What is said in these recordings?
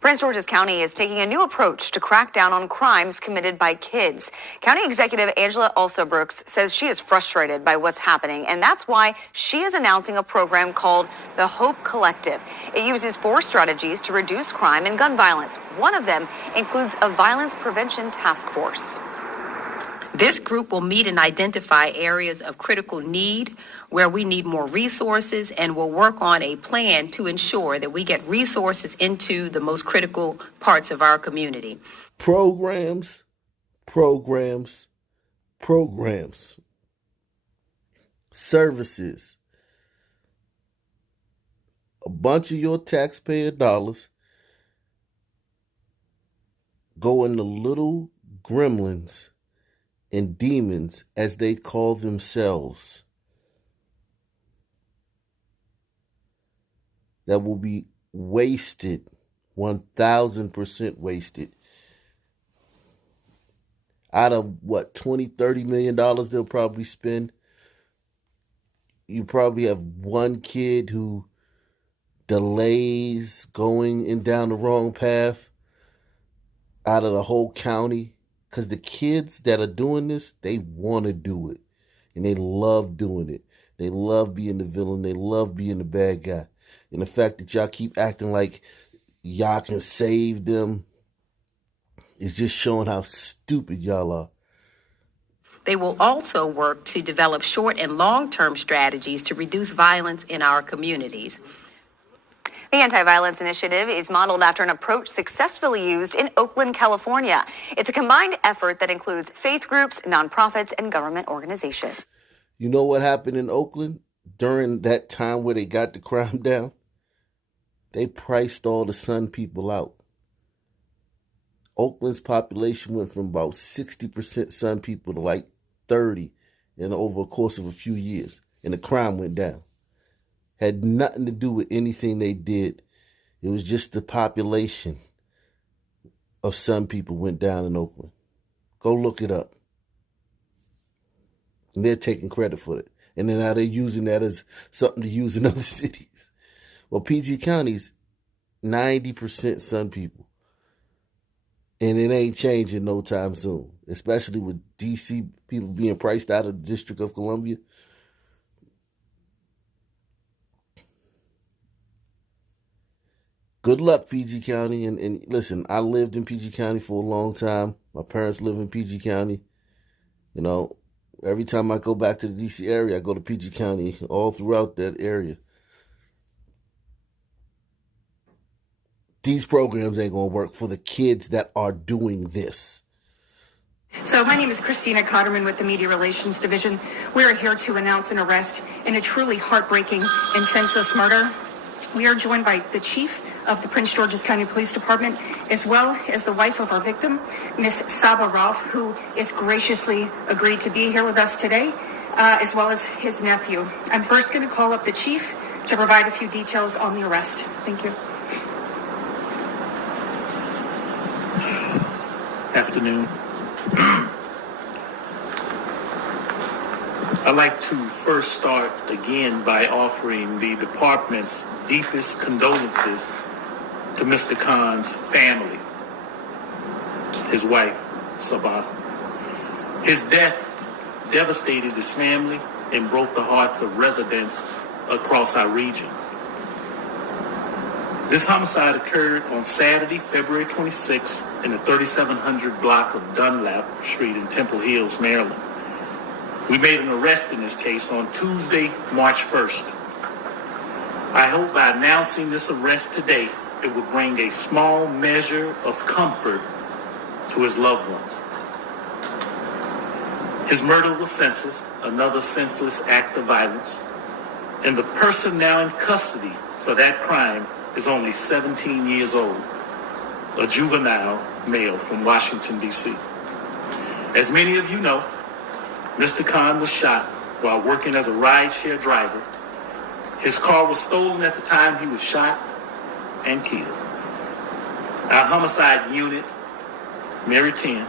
Prince George's County is taking a new approach to crack down on crimes committed by kids. County Executive Angela Alsobrooks says she is frustrated by what's happening, and that's why she is announcing a program called the Hope Collective. It uses 4 strategies to reduce crime and gun violence. One of them includes a violence prevention task force. This group will meet and identify areas of critical need where we need more resources, and will work on a plan to ensure that we get resources into the most critical parts of our community. Programs. Services. A bunch of your taxpayer dollars go into little gremlins and demons, as they call themselves, that will be wasted, 1,000% wasted. Out of what, $20-30 million they'll probably spend, you probably have one kid who delays going in down the wrong path out of the whole county. Because the kids that are doing this, they want to do it. And they love doing it. They love being the villain. They love being the bad guy. And the fact that y'all keep acting like y'all can save them is just showing how stupid y'all are. They will also work to develop short and long-term strategies to reduce violence in our communities. The Anti-Violence Initiative is modeled after an approach successfully used in Oakland, California. It's a combined effort that includes faith groups, nonprofits, and government organizations. You know what happened in Oakland during that time where they got the crime down? They priced all the Sun people out. Oakland's population went from about 60% Sun people to like 30 in over a course of a few years, and the crime went down. Had nothing to do with anything they did. It was just the population of Sun people went down in Oakland. Go look it up. And they're taking credit for it. And then now they're using that as something to use in other cities. Well, PG County's 90% Sun people. And it ain't changing no time soon, especially with D.C. people being priced out of the District of Columbia. Good luck, PG County. And listen, I lived in PG County for a long time. My parents live in PG County. You know, every time I go back to the D.C. area, I go to PG County, all throughout that area. These programs ain't going to work for the kids that are doing this. So my name is Christina Cotterman with the Media Relations Division. We are here to announce an arrest in a truly heartbreaking and senseless murder. We are joined by the chief of the Prince George's County Police Department, as well as the wife of our victim, Miss Saba Ralph, who is graciously agreed to be here with us today, as well as his nephew. I'm first going to call up the chief to provide a few details on the arrest. Thank you. Afternoon. I'd like to first start again by offering the department's deepest condolences to Mr. Khan's family, his wife, Sabah. His death devastated his family and broke the hearts of residents across our region. This homicide occurred on Saturday, February 26th in the 3700 block of Dunlap Street in Temple Hills, Maryland. We made an arrest in this case on Tuesday, March 1st. I hope by announcing this arrest today, it will bring a small measure of comfort to his loved ones. His murder was senseless, another senseless act of violence, and the person now in custody for that crime is only 17 years old, a juvenile male from Washington, D.C. As many of you know, Mr. Khan was shot while working as a rideshare driver. His car was stolen at the time he was shot and killed. Our homicide unit, Mary 10,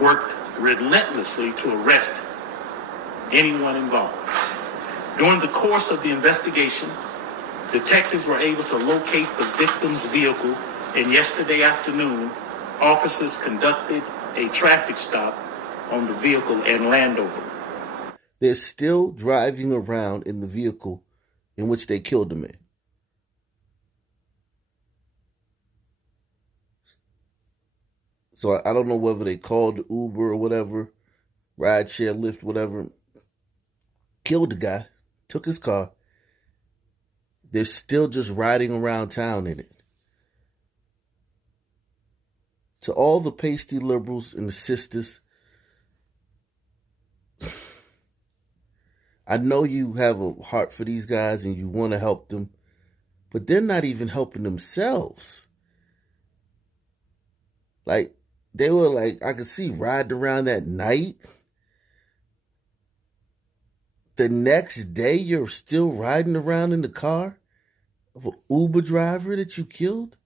worked relentlessly to arrest anyone involved. During the course of the investigation, detectives were able to locate the victim's vehicle and yesterday afternoon, officers conducted a traffic stop on the vehicle in Landover. They're still driving around in the vehicle in which they killed the man. So I don't know whether they called the Uber or whatever, rideshare, Lyft, whatever, killed the guy, took his car. They're still just riding around town in it. To all the pasty liberals and the sisters, I know you have a heart for these guys and you want to help them, but they're not even helping themselves. Like, they were like, I could see riding around that night. The next day, you're still riding around in the car of an Uber driver that you killed?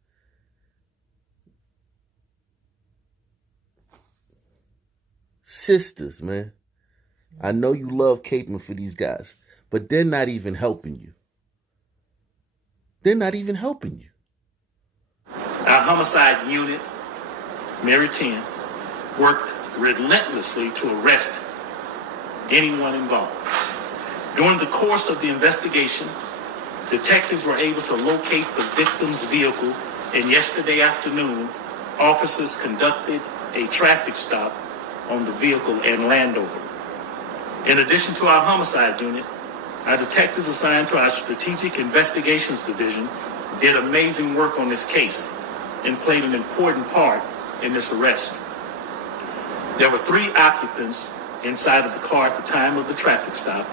Sisters, man. I know you love caping for these guys, but they're not even helping you. They're not even helping you. Our homicide unit, Mary 10, worked relentlessly to arrest anyone involved. During the course of the investigation, detectives were able to locate the victim's vehicle, and yesterday afternoon, officers conducted a traffic stop on the vehicle in Landover. In addition to our homicide unit, our detectives assigned to our Strategic Investigations Division did amazing work on this case and played an important part in this arrest. There were 3 occupants inside of the car at the time of the traffic stop,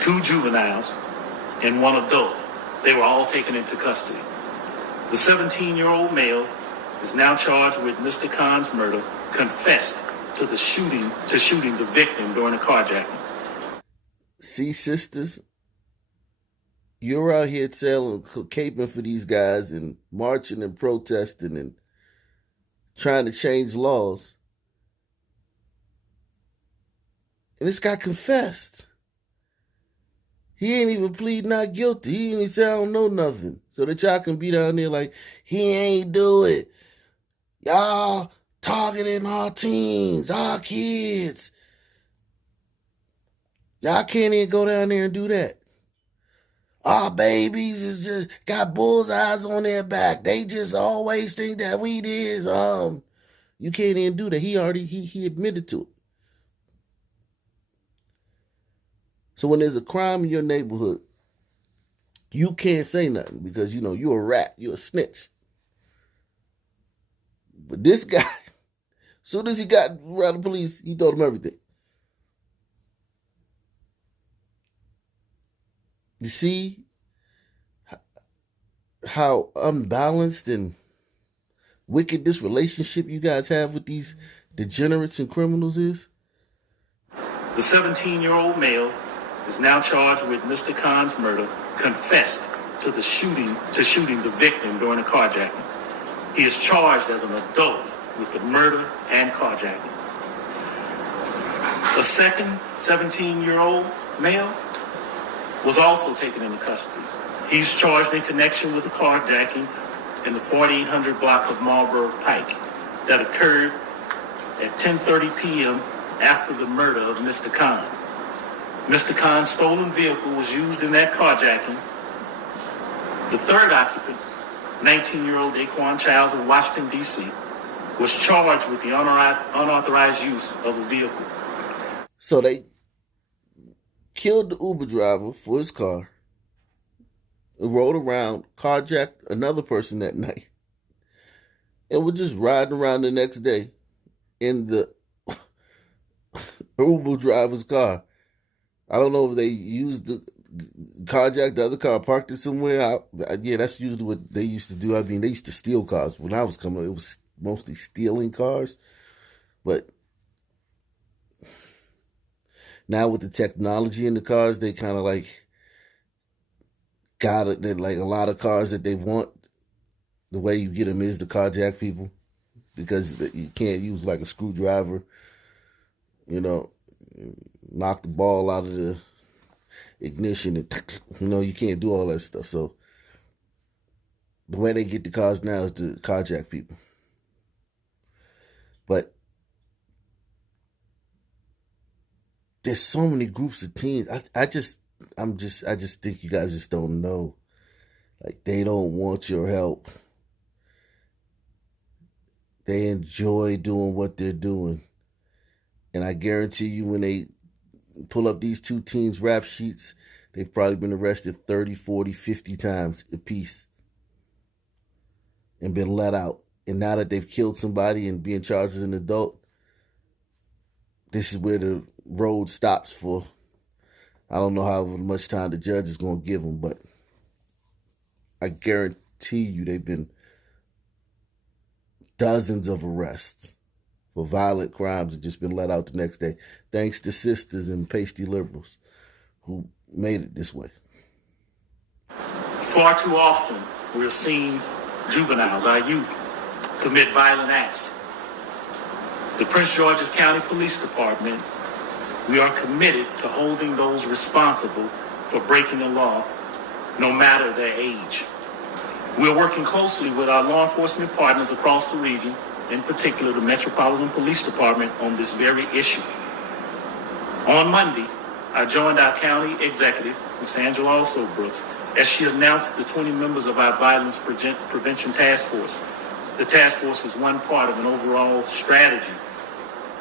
2 juveniles, and 1 adult. They were all taken into custody. The 17-year-old male is now charged with Mr. Khan's murder, confessed to shooting the victim during a carjacking. See, sisters, you're out here caping for these guys and marching and protesting and trying to change laws. And this guy confessed. He ain't even plead not guilty. He ain't even say, I don't know nothing. So that y'all can be down there like, he ain't do it. Y'all targeting our teens, our kids. Y'all can't even go down there and do that. Our babies is just got bullseyes on their back. They just always think that we did. You can't even do that. He admitted to it. So when there's a crime in your neighborhood, you can't say nothing because, you're a rat. You're a snitch. But this guy, as soon as he got around the police, he told them everything. You see how unbalanced and wicked this relationship you guys have with these degenerates and criminals is? The 17-year-old male is now charged with Mr. Khan's murder, confessed to shooting the victim during a carjacking. He is charged as an adult with the murder and carjacking. The second 17-year-old male was also taken into custody. He's charged in connection with the carjacking in the 4800 block of Marlboro Pike that occurred at 10:30 p.m. after the murder of Mr. Khan. Mr. Khan's stolen vehicle was used in that carjacking. The third occupant, 19-year-old Daquan Childs of Washington, D.C., was charged with the unauthorized use of a vehicle. So they killed the Uber driver for his car, rode around, carjacked another person that night, and were just riding around the next day in the Uber driver's car. I don't know if they used the carjacked the other car, parked it somewhere. Yeah, that's usually what they used to do. I mean, they used to steal cars. When I was coming, it was mostly stealing cars. But now with the technology in the cars, they kind of like got it. Like a lot of cars that they want, the way you get them is to carjack people because you can't use like a screwdriver, knock the ball out of the ignition and, you can't do all that stuff. So The way they get the cars now is to carjack people. But there's so many groups of teens. I just think you guys just don't know. Like, they don't want your help. They enjoy doing what they're doing. And I guarantee you, when they pull up these two teens' rap sheets, they've probably been arrested 30, 40, 50 times apiece and been let out. And now that they've killed somebody and being charged as an adult, this is where the road stops for, I don't know how much time the judge is going to give them, but I guarantee you they've been dozens of arrests for violent crimes and just been let out the next day, thanks to sisters and pasty liberals who made it this way. Far too often, we're seeing juveniles, our youth, commit violent acts. The Prince George's County Police Department, we are committed to holding those responsible for breaking the law, no matter their age. We're working closely with our law enforcement partners across the region, in particular the Metropolitan Police Department, on this very issue. On Monday, I joined our county executive, Ms. Angela Also Brooks, as she announced the 20 members of our Violence Prevention Task Force. The task force is one part of an overall strategy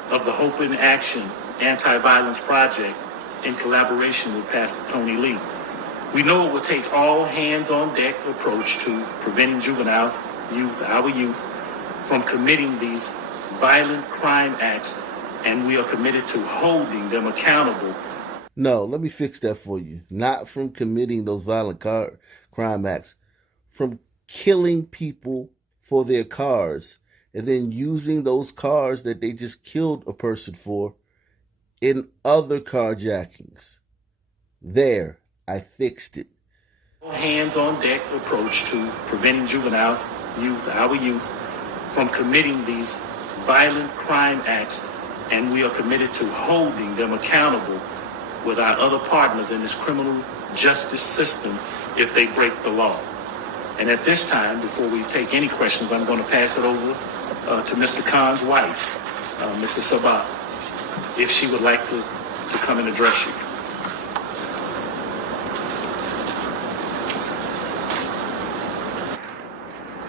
of the Hope in Action Anti-Violence Project in collaboration with Pastor Tony Lee. We know it will take all hands-on-deck approach to preventing juveniles, our youth, from committing these violent crime acts, and we are committed to holding them accountable. No, let me fix that for you. Not from committing those violent crime acts, from killing people for their cars and then using those cars that they just killed a person for in other carjackings. There, I fixed it. Hands-on-deck approach to preventing juveniles, our youth, from committing these violent crime acts, and we are committed to holding them accountable with our other partners in this criminal justice system if they break the law. And at this time, before we take any questions, I'm going to pass it over to Mr. Khan's wife, Mrs. Sabat, if she would like to come and address you.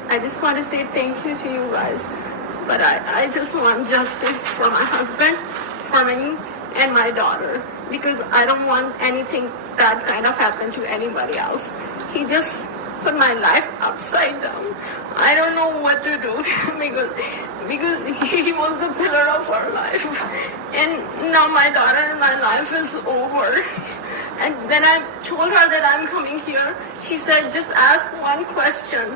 I just want to say thank you to you guys, but I just want justice for my husband, for me, and my daughter, because I don't want anything that kind of happen to anybody else. He just put my life upside down. I don't know what to do because he was the pillar of our life, and now my daughter and my life is over. And then I told her that I'm coming here. She said, just ask one question.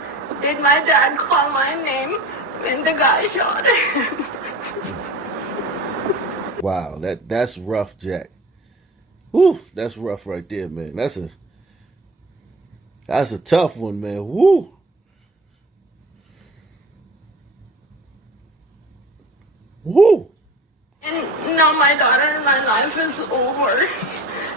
Did my dad call my name when the guy shot him? Wow, that's rough, Jack. Whew, that's rough right there, man. That's a tough one, man. Woo. Woo. And now my daughter and my life is over.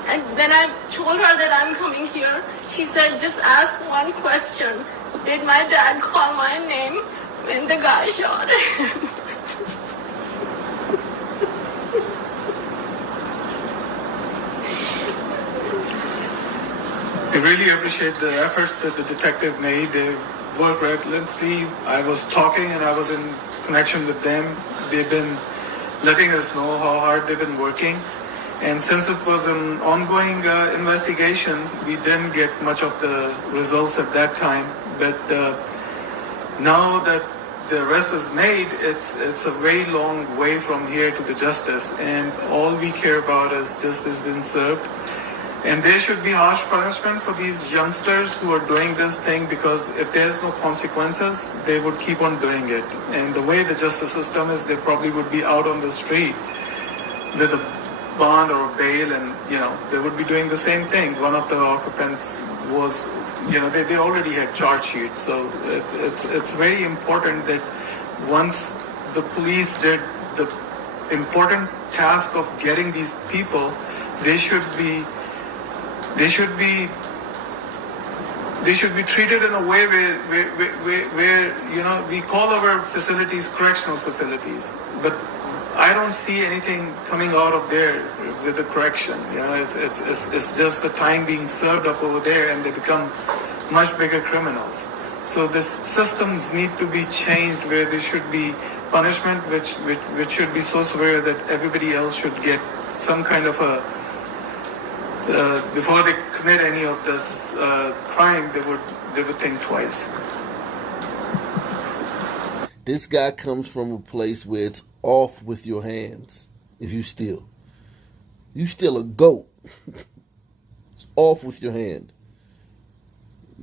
And then I told her that I'm coming here. She said, just ask one question. Did my dad call my name when the guy shot him? I really appreciate the efforts that the detective made. They worked relentlessly. I was talking and I was in connection with them. They've been letting us know how hard they've been working. And since it was an ongoing investigation, we didn't get much of the results at that time. But now that the arrest is made, it's a very long way from here to the justice. And all we care about is justice being served. And there should be harsh punishment for these youngsters who are doing this thing, because if there's no consequences, they would keep on doing it. And the way the justice system is, they probably would be out on the street with a bond or bail, and they would be doing the same thing. One of the occupants was, they already had charge sheets. So it's very important that once the police did the important task of getting these people, they should be they should be treated in a way where you know, we call our facilities correctional facilities, but I don't see anything coming out of there with the correction. You know, it's just the time being served up over there, and they become much bigger criminals. So the systems need to be changed, where there should be punishment which should be so severe that everybody else should get some kind of a before they commit any of this crime, they would think twice. This guy comes from a place where it's off with your hands. If you steal a goat, it's off with your hand.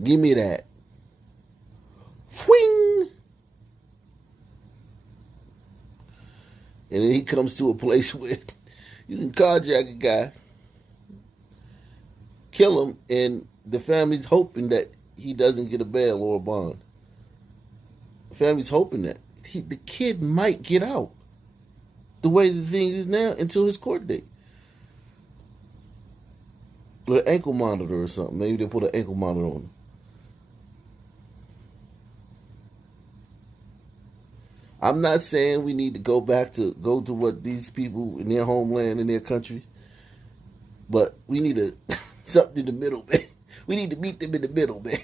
Give me that. Fwing! And then he comes to a place where you can carjack a guy, kill him, and the family's hoping that he doesn't get a bail or a bond. The family's hoping that. The kid might get out the way the thing is now until his court date. With an ankle monitor or something. Maybe they put an ankle monitor on him. I'm not saying we need to go to what these people in their homeland, in their country, but we need something in the middle, man. We need to meet them in the middle, man.